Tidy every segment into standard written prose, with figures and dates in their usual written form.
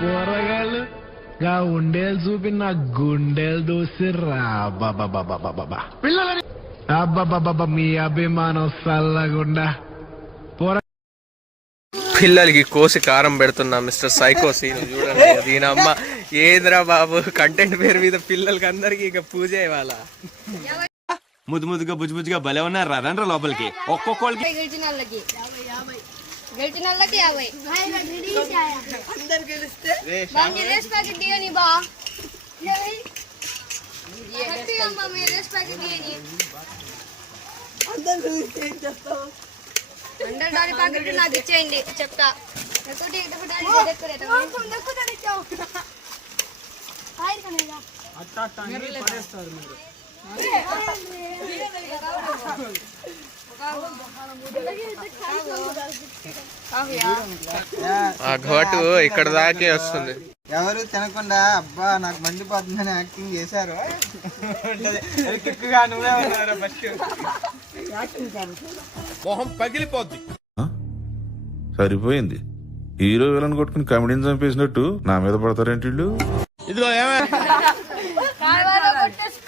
పోరగాళ్ళు ఉండేలు చూపి నా గుండెలు దూసిర్రా బాబా పిల్లలని అబ్బాబాబా మీ అభిమానం సల్లగుండా పిల్లలకి కోసి కారం పెడుతున్నా మిస్టర్ సైకో సీన్ చూడండి. దీనమ్మ ఏంద్రా బాబు కంటెంట్ పేరు మీద పిల్లలకి అందరికి ఇక పూజ ఇవాళ. ముద్దు ముద్దుగా బుజ్జు బుజ్జుగా భలే ఉన్నారు. రండ్రా లోపలికి. ఒక్కొక్కళ్ళకి నాకు ఇచ్చేయండి చెప్తా. ఆ ఘాటు ఇక్కడ దాకే వస్తుంది. ఎవరు తినకుండా అబ్బా నాకు మండిపోతుందని యాక్టింగ్ చేశారు. మొహం పగిలిపోద్ది. సరిపోయింది. హీరో విలన్ కొట్టుకుని కమెడీని చంపేసినట్టు నా మీద పడతారేంటి వీళ్ళు? ఇదిగో ఇక ఎవరెవరు కావాలి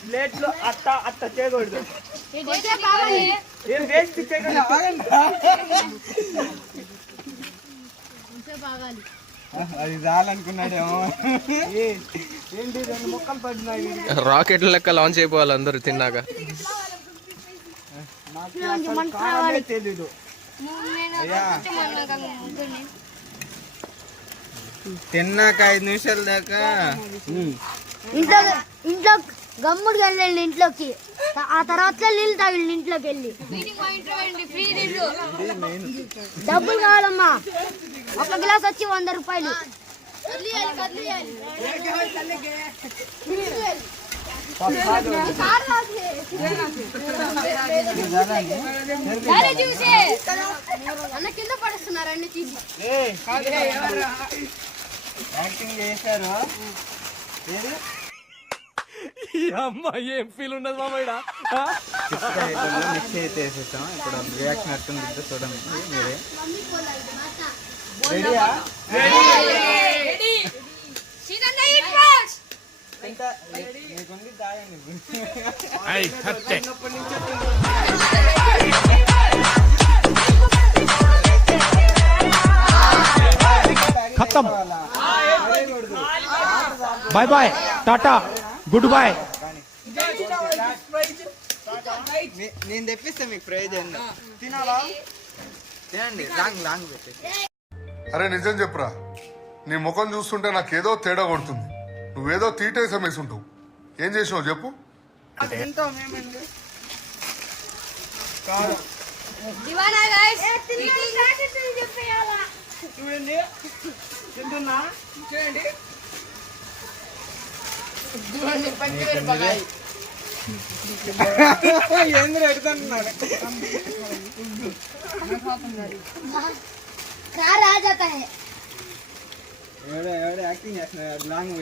ప్లేట్లో అట్ట అట్ట చేయకూడదు. అది చాలనుకున్నాడేమో. ఏంటి 2 ముక్కలు పడినాయి. రాకెట్ లెక్క లాంచ్ అయిపోవాలి అందరూ తిన్నాక. తెలీదు. తిన్నాక 5 నిమిషాల దాకా ఇంట్లో గమ్ముడు వెళ్ళండి ఇంట్లోకి. ఆ తర్వాత నీళ్ళు తాగండి ఇంట్లోకి వెళ్ళి. డబ్బులు కావాలమ్మా. ఒక గ్లాస్ వచ్చి 100 రూపాయలు. అన్న కింద పడుతున్నారు అన్ని తీసి. యాక్టింగ్ చేశారు. అమ్మ ఏం ఫీల్ ఉండదు మామయ్య. మిక్స్ అయితే వేసేస్తాం. ఇప్పుడు రియాక్షన్ అట్టుంది చూడండి మీరే. రెడీయా? మీకుంది తాగండి. ఖతం. Bye bye, tata, good boy. నేను తెప్పిస్తే మీకు ప్రైజ్ తినాలా? తినండి. లాంగ్ లాంగ్ పెట్టేసి. అరే నిజం చెప్పురా, నీ ముఖం చూస్తుంటే నాకేదో తేడా కొడుతుంది. నువ్వేదో తీటేసం వేసుంటావు. ఏం చేసినావు చెప్పు. చూడండి తింటున్నా. చూడండి ఎందుకు ఎడుతున్నాడు. ఎవడో యాక్టింగ్ చేస్తున్నాడు. లాంగ్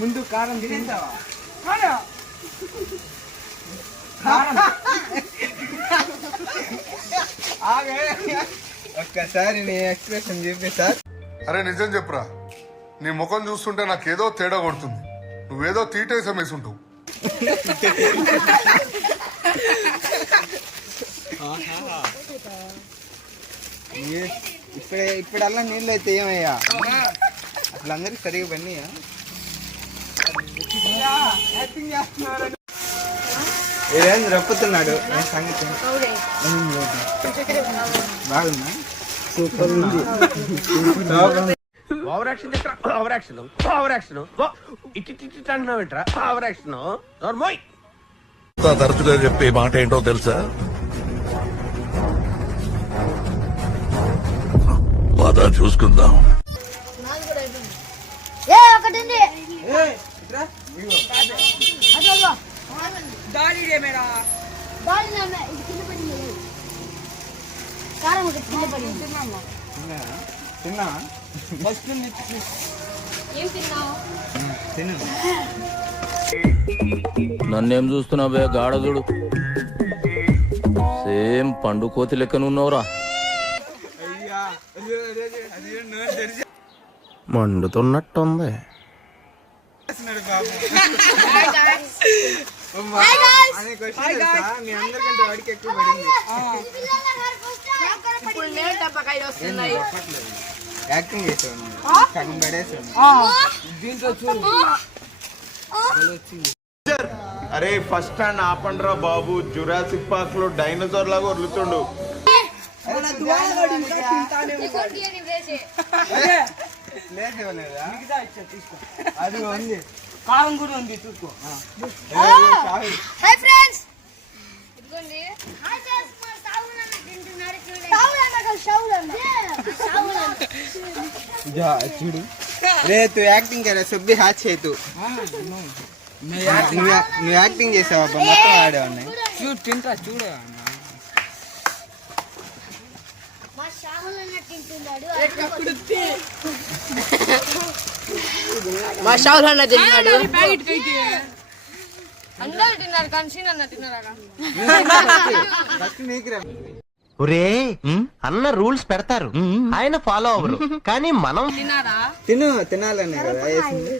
ముందు కారం తినేసావా? ఒక్కసారి నీ ఎక్స్ప్రెషన్ చెప్పి సార్. అరే నిజం చెప్పురా, నీ ముఖం చూస్తుంటే నాకేదో తేడా కొడుతుంది. నువ్వేదో తీటేసం వేసుంటావు. ఇప్పుడల్లా నీళ్ళు అయితే ఏమయ్యా? అసలు అందరికి సరిగా పనియా? ఏం రప్పుతున్నాడు సంగతి. బాగుందా? సూపర్ ఉంది. Over action over action over action ఇటు అంటున్నావు ఏంట్రా? Over action. తరచుగా చెప్పే మాట ఏంటో తెలుసా? పద చూసుకుందాం. ఏ ఒకటి ఉంది. అదో దాడి నాన్న, ఇది కింద పడింది. కారం ఒకటి కింద పడింది. తిన్నా ఏం తిన్నావు? తిను. నన్నేం చూస్తున్నావే గాఢదుడు? సేమ్ పండు కోతి లెక్కనున్నావురా. మండుతున్నట్టుంది. మీ అందరికంటే వాడికి ఎక్కువ పడింది. యాక్టింగ్ చేసాను, సగం పడేసాను. దీంట్లో చూడు. అరే ఫస్ట్ స్టాండ్ ఆపండ్రా బాబు, జురాసిక్ పార్క్ లో డైనోసార్ లాగా వదులుతుండు. అది ఉంది, కారం కూడా ఉంది, చూసుకో. హై ఫ్రెండ్స్, ఇదిగోండి. హాయ్ చేస్తున్నారు. సావులన్న తింటున్నారు. చూడు రే, తు యాక్టింగ్ करे सब भी हाथ से तू నువ్వు యాక్టింగ్ చేసావా? మొత్తం ఆడేవాడిని. చూడు తింటా, చూడు. మా సావులన్న తింటున్నాడు. మా షావులన్న తిన్నాడు. అందరూ తిన్నారు కానీ సీనన్న తిన్నారా? ఒరే అన్న రూల్స్ పెడతారు, ఆయన ఫాలో అవ్వరు, కానీ మనం తినాలనే కదా వేసింది.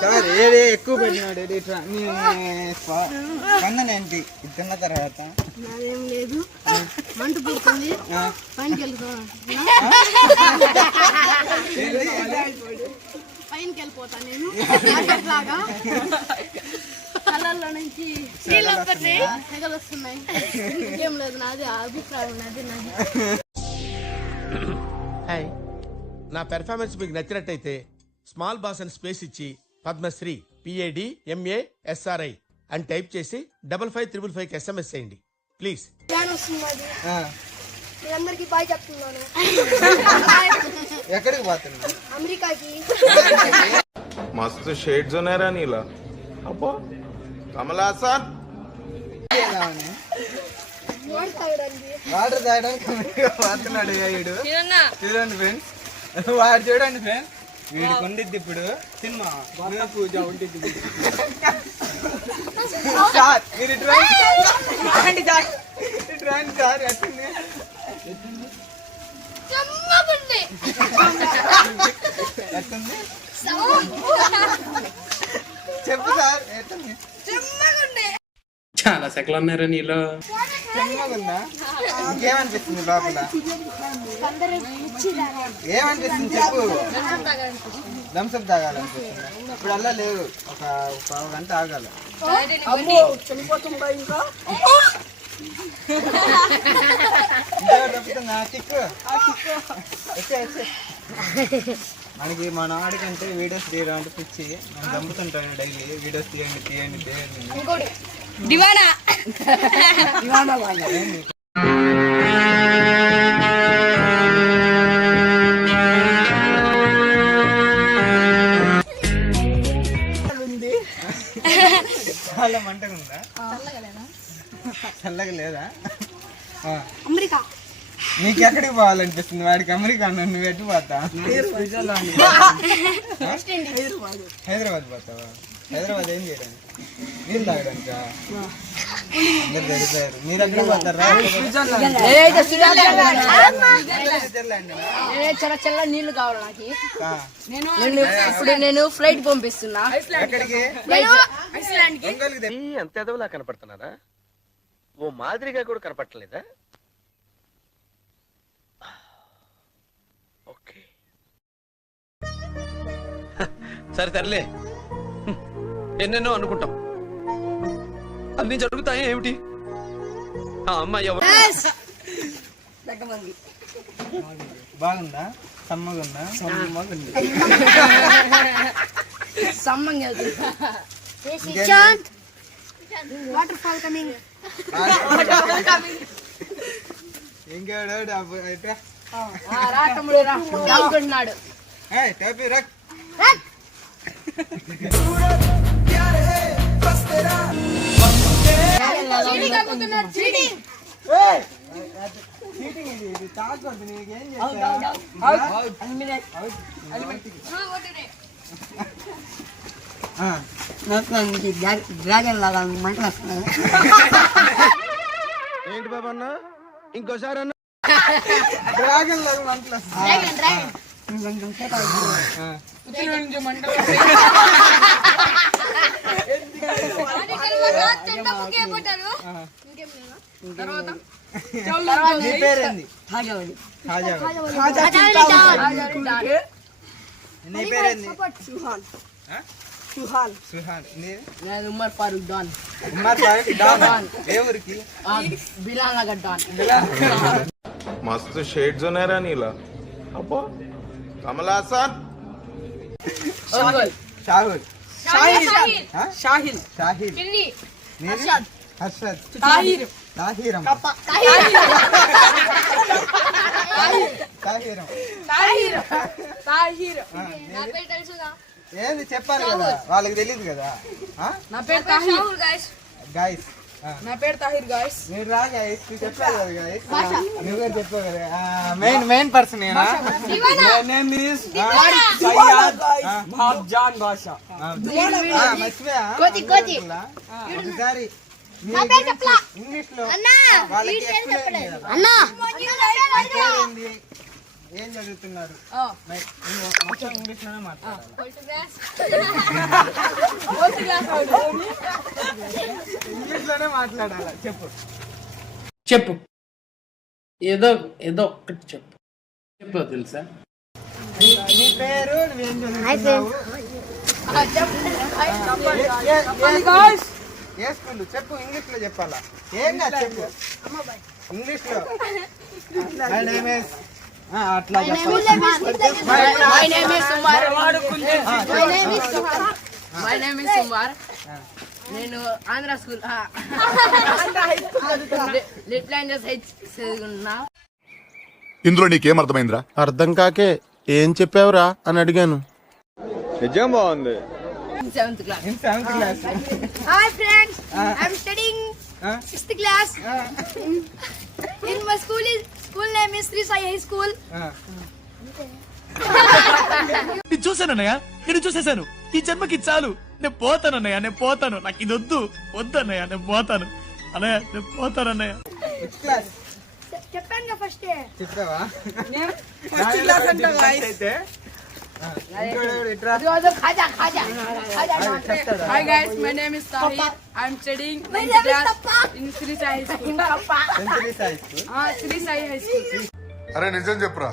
సార్ ఏడే ఎక్కువ పెట్టినాడు. స్పందన ఏంటి ఇది తిన్న తర్వాత? నాదేం లేదు, మంట పుడుతుంది. పైనకి వెళ్ళిపోతాను నేను. లాగా కళ్ళల్లో నుంచి తెగలు వస్తున్నాయి. ఇంకేం లేదు, నాది అభిప్రాయం ఉన్నది నాది. నా పెర్ఫార్మెన్స్ మీకు నచ్చినట్టయితే స్మాల్ బాస్ అని స్పేస్ ఇచ్చి పద్మశ్రీ PADMASRI అని టైప్ చేసి 5555 SMS చేయండి ప్లీజ్. అందరికి బాయ్ చెప్తున్నాను. ఎక్కడికి పోతున్నా? అమెరికాకి. మస్తు షేడ్స్ ఉన్నారా నీలా? అబ్బో కమలాసన్. వాటర్ తాగడానికి అమెరికా పోతున్నాడు వీడు. చూడండి ఫ్రెండ్స్, వాడు చూడండి ఫ్రెండ్స్, వీడికి ఉండిద్ది ఇప్పుడు సినిమా పూజ ఉండిద్ది. సార్ మీరు ఇటు రండి సార్. ఎట్టుంది? ఎట్టుంది చెప్పు సార్. ఎట్టుంది? చాలా సెకలు ఉన్నారా నీలో? చెమ్మగుందా? ఇంకేమనిపిస్తుంది లోపల? ఏమనిపిస్తుంది చెప్పు. థమ్స్అప్ తాగాలనిపిస్తుంది. ఇప్పుడు అలా లేవు, ఒక పావు గంట ఆగాలి. మనకి మన ఆడికంటే వీడియోస్ తీయడం అంటే పిచ్చి. మనం దమ్ముతుంటాను డైలీ, వీడియోస్ తీయండి. దివానా చాలా మంటగా ఉందా? చల్లగా లేదా? అమెరికా. నీకు ఎక్కడికి పోవాలనిపిస్తుంది? వాడికి అమెరికా అన్న, నువ్వు ఎటు పోతా? హైదరాబాద్ పోతావా? హైదరాబాద్ ఏం చేయడానికి? నీళ్ళు తాగడానికి? అందరు జరిపారు. మీరు ఎక్కడ పోతారా? చల్ల నీళ్లు కావాలి నాకు. ఇప్పుడు నేను ఫ్లైట్ పంపిస్తున్నా. ఎక్కడికి? ఎంత ఎదవలా కనపడుతున్నారా? ఓ మాదిరిగా కూడా కనపడలేదా? ఓకే సరే తరలే, ఎన్నెన్నో అనుకుంటాం, అన్ని జరుగుతాయి ఏమిటి? ఆ అమ్మాయి ఎవరు? బాగుందా? సమ్మగుందా సమ్మగుంది సమ్మంగా వాటర్ ఫాల్ కమింగ్. ఇంకేడు అయితే రాటముడు రాకుంటున్నాడు. టైపీ రక్ చీటింగ్ ఇది తాగొద్దు. నీకేం డ్రాగన్ లాగా మంటలు వస్తున్నాయి. ఏంటి బాబా అన్న ఇంకోసారి అన్న డ్రాగన్ లాగా మంటలు వస్తాయి. నీ పేరేంది? నీ పేరేంది? సుహాన్. నేను ఉమర్ ఫారూక్ డాన్. ఉమర్ ఫారూక్ డాన్. ఏ ఊరికి? బిలాల్ నగర్ డాన్. मस्त शेड्स ఉన్నాయి రా నీలా. అబ్బో కమల్ హాసన్. షాహుల్. షాహిల్. పిల్లి. హర్షద్. తాహిర్. తాహిరం. నా పేరు తెలుసుగా. ఏంది చెప్పాలి కదా, వాళ్ళకి తెలియదు కదా. నా పేరు తాహిర్ గైస్ నా పేరు తాహిర్ గైస్. మీరు రా గైస్, నువ్వు చెప్పాలి కదా గైస్. నువ్వు కూడా చెప్పావు కదా. మెయిన్ పర్సన్ జాన్ భాషా. మర్చిపోయా ఒకసారి ఇంగ్లీష్ లో వాళ్ళకి ఎక్స్ప్లెయిన్ చేయాలి. ఏం చదువుతున్నారు? మొత్తం ఇంగ్లీష్ లోనే మాట్లాడాలి. ఇంగ్లీష్ లోనే మాట్లాడాలి. చెప్పు ఏదో ఒక్కటి చెప్పు తెలుసా? నీ పేరు, నువ్వేం చదువుతున్నావు? ఏ స్కూల్ చెప్పు, ఇంగ్లీష్ లో చెప్పాలా? ఏం కాదు చెప్పు ఇంగ్లీష్ లో. మై నేమ్ ఇస్ అట్లా చెప్పాలి. My name is Sumar. నేను Andhra school little angels high చదువుకున్నా. ఇందులో నీకేం అర్థమైందిరా? అర్థం కాకే ఏం చెప్పావురా అని అడిగాను. నిజం బాగుంది. 7th class. In 7th class. Hi friends, I'm studying 6th class. In my school name is Sri Sai High School. నేను చూసానన్నయ్య, నేను చూసేశాను. ఈ జన్మకి చాలు, నేను పోతానన్నయ్య, నేను పోతాను. నాకు ఇది వద్దన్నయ్య, నేను పోతాను అన్నయ్య, నేను పోతానన్నయ్య. చెప్పాను ఫస్ట్. చెప్పావా? Hi guys, my name is Tahir. I'm studying 9th class in Sri Sai High School. Sri Sai High School. అరే నిజం చెప్పురా,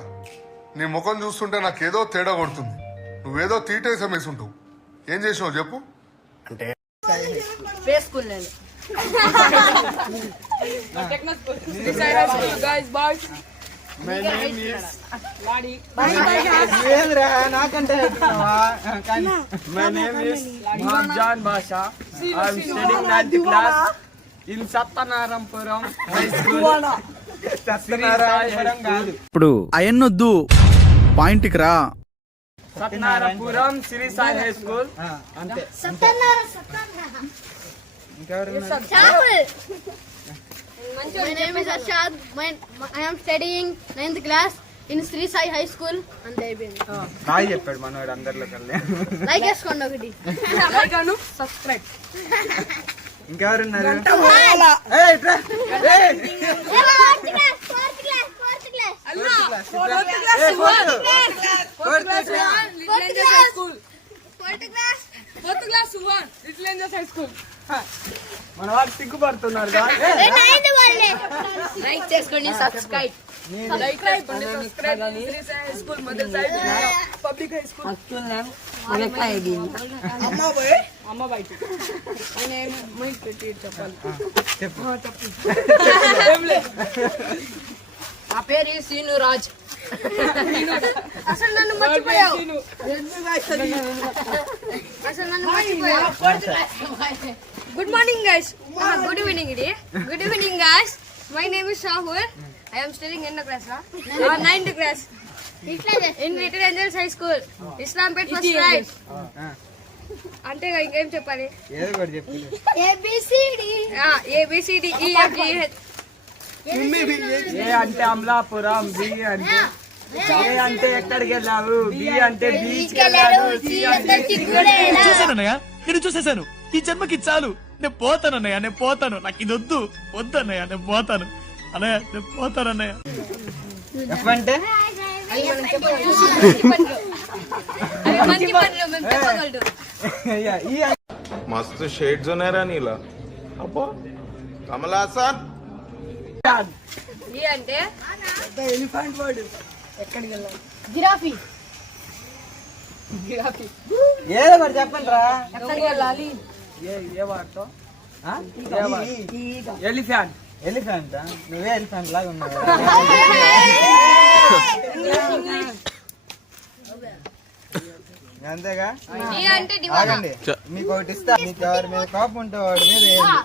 నీ ముఖం చూస్తుంటే నాకేదో తేడా కొడుతుంది. నువ్వేదో తీటేసి అమ్మేసుంటావు. ఏం చేసినావు చెప్పు. Play school నేను. Sri Sai High School guys, boys. My name is నాకంటే My name is Marjan Basha. I'm studying 9th class in Sattanarapuram High School. ఇప్పుడు అయన్నొద్దు, పాయింట్కి రా. Satyanarayanapuram Sri Sai High School. అంతే. My name is Arshad. I am studying 9th class in Sri Sai High School. And hi చెప్పాడు మనోడు అందరిలో కల్లా. like చేసుకోండి ఒకటి. Like and subscribe. ఇంకెవరున్నారు? మన వాళ్ళు సిగ్గుపడుతున్నారు. Like చేసుకోండి, subscribe. Like చేసుకోండి, subscribe. Sri Sai High School, Mother Sai Public High School. అమ్మ బయట. నా పేరు సీను రాజ్. అసలు నన్ను మర్చిపోయావు. అసలు నన్ను మర్చిపోయావు. Good morning guys. Good evening ఇది. Good evening guys. My name is Shahul. I am studying in the class, 9th class. In Little Angels High School. Islampet first right. అంటే ఇంకేం చెప్పాలి? ఏదో ఒకటి చెప్పు. ABCD. ABCD EFG. ఏ అంటే Amalapuram, B అంటే ఏ అంటే ఎక్కడికి వెళ్ళావు, బి అంటే బీచ్ వెళ్ళాడు, సి అంటే చూసానన్నయ్య నేను చూసేశాను. ఈ జన్మకి చాలు, నేను పోతానన్నయ్య, నేను పోతాను. నాకు ఇది వద్దు వద్దన్నయ్య, నేను పోతాను అన్నయ్య, నేను పోతానన్నయ్య. ఎఫ్ అంటే మస్తు షేడ్స్ ఉన్నాయరా నీలా. అబ్బో కమలాసన్. ఈ అంటే ఎలిఫెంట్ వర్డ్. ఎక్కడికి వెళ్ళావు? జిరాఫీ. ఏదో ఒకటి చెప్పండి రా. ఎక్కడికి వెళ్ళాలి? ఏ వాడుతో? ఎలిఫెంట్. ఎలిఫెంట్ నువ్వే ఎలిఫెంట్ లాగా ఉన్నావు. అంతేగా. ఆగండి, మీకు ఒకటి ఇస్తా. మీకు ఎవరి మీద కోపం ఉంటే వాడి మీద వేయండి.